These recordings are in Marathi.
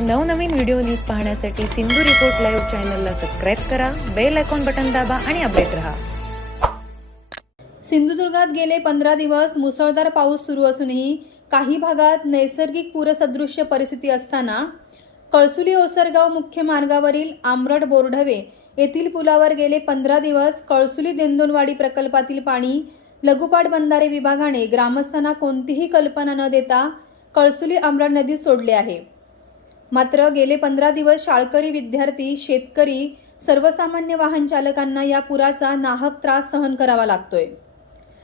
नवनवीन व्हिडिओ न्यूज पाहण्यासाठी सिंधू रिपोर्ट लाईव्ह चॅनलला सबस्क्राईब करा बेल आयकॉन बटन दाबा आणि अपडेट रहा. सिंधुदुर्गात गेले पंधरा दिवस मुसळधार पाऊस सुरू असूनही काही भागात नैसर्गिक पूरसदृश्य परिस्थिती असताना कळसुली ओसरगाव मुख्य मार्गावरील आमरड बोरढवे येथील पुलावर गेले पंधरा दिवस कळसुली देंदोनवाडी प्रकल्पातील पाणी लघुपाट बंधारे विभागाने ग्रामस्थांना कोणतीही कल्पना न देता कळसुली आमरड नदीत सोडले आहे. मात्र गेले पंधरा दिवस शाळकरी विद्यार्थी शेतकरी सर्वसामान्य वाहन चालकांना या पुराचा नाहक त्रास सहन करावा लागतोय.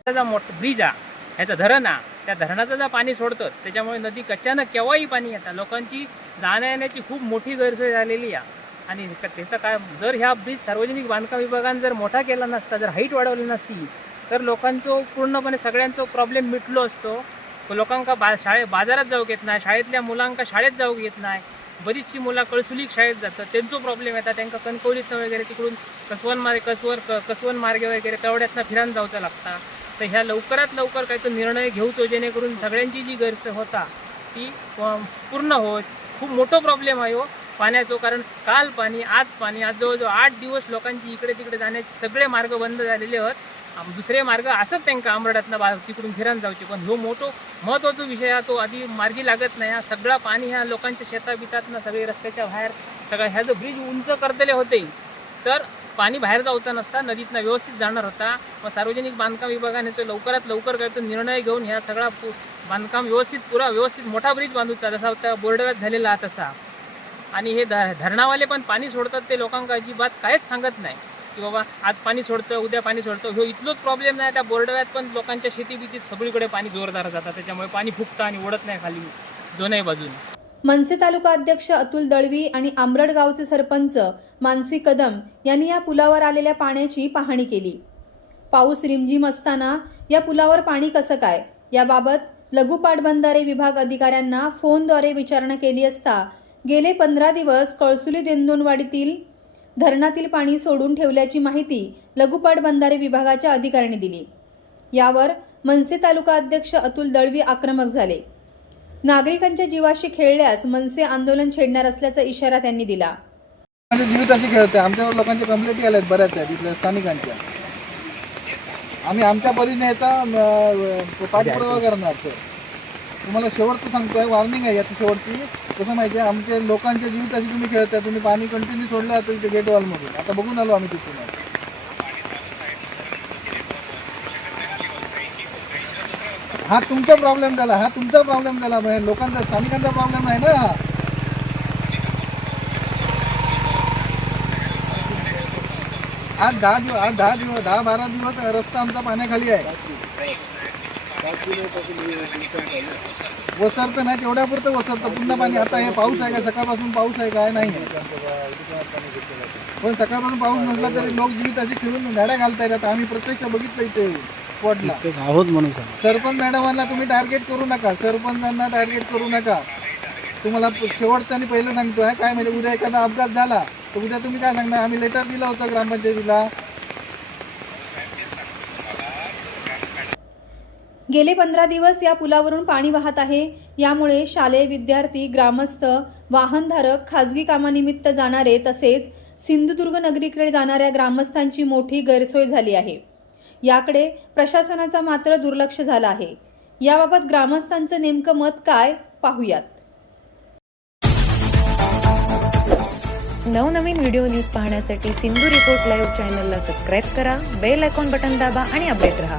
त्याचा ब्रिज आहे ह्याचं धरण आहे त्या धरणाचं जर पाणी सोडतं त्याच्यामुळे नदी अचानक केव्हाही पाणी येतं. लोकांची जाण्या येण्याची खूप मोठी गैरसोय झालेली आहे. आणि त्याचं काय जर ह्या ब्रिज सार्वजनिक बांधकाम विभागाने जर मोठा केला नसता जर हाईट वाढवली नसती तर लोकांचं पूर्णपणे सगळ्यांचा प्रॉब्लेम मिटलो असतो. लोकांका बा शाळे बाजारात जाऊ येत नाही शाळेतल्या मुलांका शाळेत जाऊ येत नाही. बरीचशी मुलं कळसुलीक शाळेत जातात. त्यांचो प्रॉब्लेम येतात त्यांना कणकवलीतनं वगैरे तिकडून कसवन मार्ग कसवर क- कसवन मार्गे वगैरे तेवढ्यातनं फिरान जावचं लागतं. तर ह्या लवकरात लवकर काही तो निर्णय घेऊचो जेणेकरून सगळ्यांची जी गैरसोय होता ती पूर्ण होत. खूप मोठा प्रॉब्लेम आहे हो पाण्याचं. कारण काल पाणी आज पाणी आज जवळजवळ आठ दिवस लोकांची इकडे तिकडे जाण्याचे सगळे मार्ग बंद झालेले आहेत दुसरे मार्ग असत त्यांना आंबरडातनं बा तिकडून फिरान जाऊचे. पण ह्यो मोठो महत्त्वाचा विषय हा तो आधी मार्गी लागत नाही. हा सगळा पाणी ह्या लोकांच्या शेताबितातनं सगळे रस्त्याच्या बाहेर सगळं ह्या जो ब्रिज उंच करतले होते. तर पाणी बाहेर जाऊचा नसता नदीतनं व्यवस्थित जाणार होता. मग सार्वजनिक बांधकाम विभागाने तो लवकरात लवकर काय तो निर्णय घेऊन ह्या सगळा पु- बांधकाम व्यवस्थित पुरा व्यवस्थित मोठा ब्रिज बांधूचा जसा होता बोर्डव्यात झालेला हा तसा. आणि हे ध धरणावाले पण पाणी सोडतात ते लोकांका अजिबात काहीच सांगत नाही. की बाबा आज पाणी सोडतं उद्या पाणी सोडतं ह्यो इथलोच प्रॉब्लेम नाही. त्या बोर्डव्यात पण लोकांच्या शेतीबितीत सगळीकडे पाणी जोरदार जातात त्याच्यामुळे पाणी फुकतं आणि ओढत नाही खाली दोनही बाजूने. मनसे तालुका अध्यक्ष अतुल दळवी आणि आंबरड गावचे सरपंच मानसी कदम यांनी या पुलावर आलेल्या पाण्याची पाहणी केली. पाऊस रिमझिम असताना या पुलावर पाणी कसं काय? याबाबत लघु पाटबंधारे विभाग अधिकाऱ्यांना फोनद्वारे विचारणा केली असता गेले पंधरा दिवस कळसुली देंदोनवाडीतील धरणातील पाणी सोडून ठेवल्याची माहिती लघुपाट बंधारे विभागाच्या अधिकाऱ्यांनी दिली. यावर मनसे तालुका अध्यक्ष अतुल दळवी आक्रमक झाले. नागरिकांच्या जीवाशी खेळल्यास मनसे आंदोलन छेडणार असल्याचा इशारा त्यांनी दिला. म्हणजे जीविताशी खेळते आमच्यावर लोकांच्या कंप्लेंटी आल्या आहेत बऱ्याच आहेत इथल्या स्थानिकांच्या. आम्ही आमच्या परीने येता पाठपुरावा करणार सर. तुम्हाला शेवटचं सांगतो आहे वॉर्निंग आहे याची शेवटची. कसं माहिती आहे आमच्या लोकांच्या जीविताशी तुम्ही खेळताय तुम्ही पाणी कंटिन्यू सोडलं आता इथे गेट वॉलमधून आता बघून आलो आम्ही तिथून. हा तुमचा प्रॉब्लेम झाला हा तुमचा प्रॉब्लेम झाला म्हणजे लोकांचा स्थानिकांचा प्रॉब्लेम आहे ना. हा आज दहा दिवस आज दहा दिवस दहा बारा दिवस रस्ता आमचा पाण्याखाली आहे. वसरतं नाही तेवढ्या पुरतं वसरतं पुन्हा पाणी आता हे पाऊस आहे का? सकाळपासून पाऊस आहे काय नाही पण सकाळपासून पाऊस नसला तरी लोक जीविताशी खेळून गाड्या घालतायत. आता आम्ही प्रत्यक्ष बघितलं इथे स्पॉटला आहोत म्हणून सरपंच मॅडमांना तुम्ही टार्गेट करू नका. सरपंचांना टार्गेट करू नका. तुम्हाला शेवटचं आणि पहिलं सांगतोय. काय म्हणजे उद्या एखादा अपघात झाला तर उद्या तुम्ही काय सांगणार? आम्ही लेटर दिलं होतं ग्रामपंचायतीला. गेले पंधरा दिवस या पुलावरून पाणी वाहत आहे. यामुळे शालेय विद्यार्थी ग्रामस्थ वाहनधारक खाजगी कामानिमित्त जाणारे तसेच सिंधुदुर्ग नगरीकडे जाणाऱ्या ग्रामस्थांची मोठी गैरसोय झाली आहे. याकडे प्रशासनाचा मात्र दुर्लक्ष झालं आहे. याबाबत ग्रामस्थांचं नेमकं मत काय पाहूयात. नवनवीन व्हिडिओ न्यूज पाहण्यासाठी सिंधू रिपोर्ट लाईव्ह चॅनलला सबस्क्राईब करा बेल आयकॉन बटन दाबा आणि अपडेट रहा.